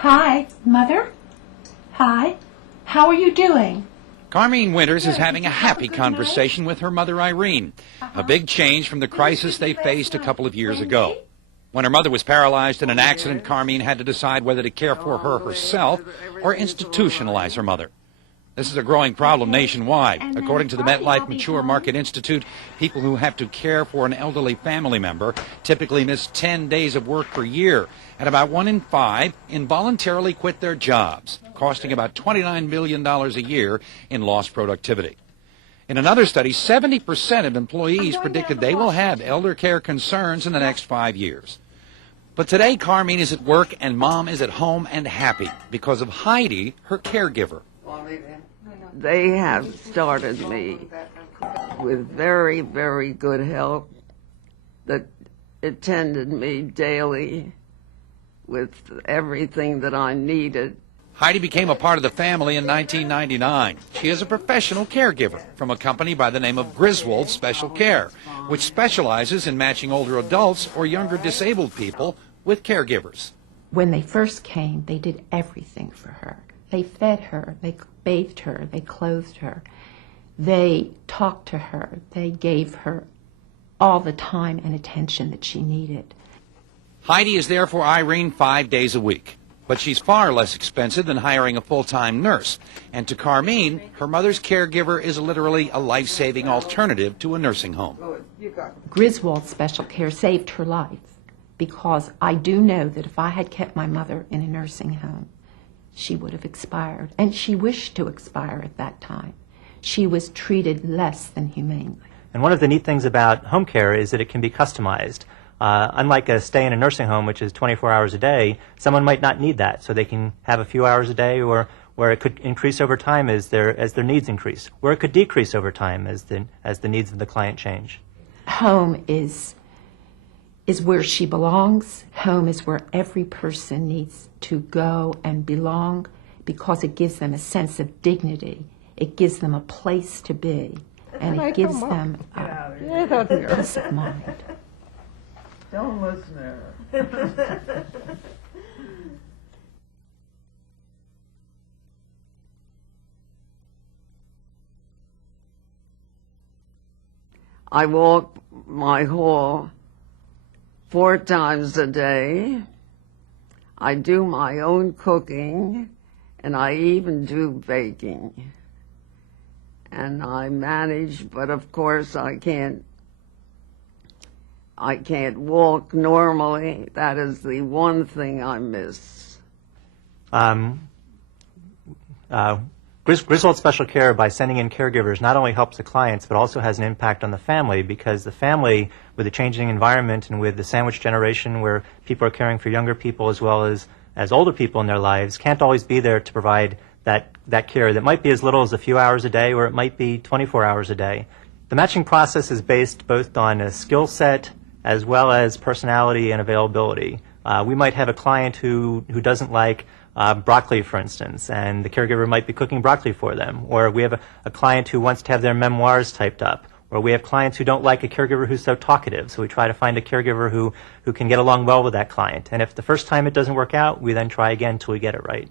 Hi, Mother. Hi. How are you doing? Carmine Winters is having a happy conversation with her mother, Irene. A big change from the crisis they faced a couple of years ago. When her mother was paralyzed in an accident, Carmine had to decide whether to care for her herself or institutionalize her mother. This is a growing problem nationwide. According to the MetLife Mature Market Institute, people who have to care for an elderly family member typically miss 10 days of work per year, and about 1 in 5 involuntarily quit their jobs, costing about $29 million a year in lost productivity. In another study, 70% of employees predicted they will have elder care concerns in the next 5 years. But today, Carmine is at work and Mom is at home and happy because of Heidi, her caregiver. They have started me with very, very good help that attended me daily with everything that I needed. Heidi became a part of the family in 1999. She is a professional caregiver from a company by the name of Griswold Special Care, which specializes in matching older adults or younger disabled people with caregivers. When they first came, they did everything for her. They fed her, they bathed her, they clothed her, they talked to her, they gave her all the time and attention that she needed. Heidi is there for Irene 5 days a week, but she's far less expensive than hiring a full-time nurse. And to Carmine, her mother's caregiver is literally a life-saving alternative to a nursing home. Griswold Special Care saved her life because I do know that if I had kept my mother in a nursing home, she would have expired, and she wished to expire at that time. She was treated less than humanely. And one of the neat things about home care is that it can be customized. Unlike a stay in a nursing home, which is 24 hours a day, someone might not need that, so they can have a few hours a day, or where it could increase over time as their needs increase, or it could decrease over time as the needs of the client change. Home is where she belongs. Home is where every person needs to go and belong because it gives them a sense of dignity. It gives them a place to be, and it gives them a peace of mind. Don't listen to her. I walk my hall 4 times a day. I do my own cooking, and I even do baking. And I manage, but of course I can't walk normally. That is the one thing I miss. Griswold Special Care, by sending in caregivers, not only helps the clients, but also has an impact on the family, because the family, with the changing environment and with the sandwich generation where people are caring for younger people as well as older people in their lives, can't always be there to provide that care that might be as little as a few hours a day, or it might be 24 hours a day. The matching process is based both on a skill set as well as personality and availability. We might have a client who doesn't like broccoli, for instance, and the caregiver might be cooking broccoli for them. Or we have a client who wants to have their memoirs typed up. Or we have clients who don't like a caregiver who's so talkative, so we try to find a caregiver who can get along well with that client. And if the first time it doesn't work out, we then try again until we get it right.